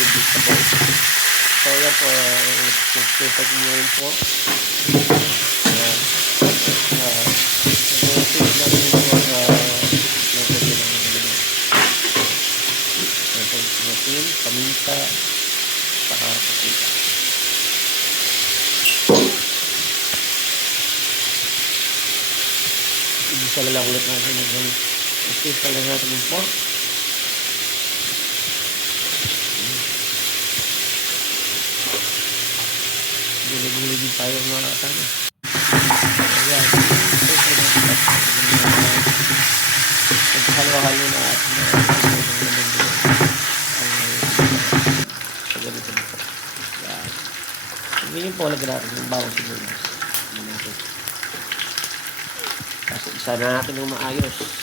vegetable. So yan po, nagsipat nyo rin po. Ayan. Nag-save na rin po natin paminta, saka paprika. Ibisa lang ulit natin i-save pa lang natin yung pork. Gulay-gulay din tayo mga kasama. Ayan. Naghalo-halo na at so ganito dito. Ayan. Ngayon po lagyan natin yung bawang sibuyas. Kasi isa na natin ng maayos.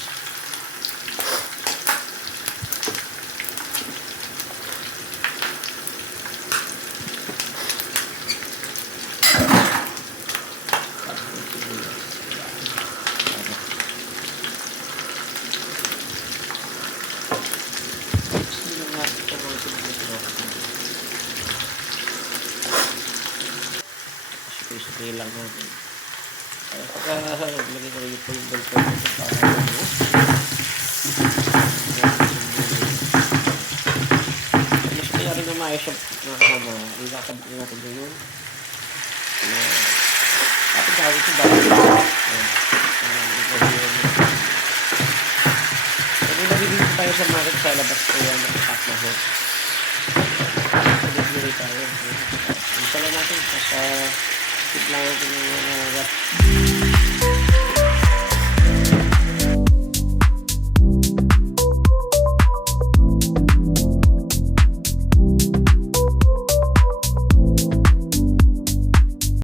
Sukay lang natin. Kaya pagka lagay ko yung pulbol ko sa parang mas kaya rin na maayos siya nakakama. Ikakabit natin yun. Kapag gawin ito bakit kung nabibili tayo sa market sa labas kaya nakakat na ho. Nabibili tayo. Isa lang natin sa tip lang natin yung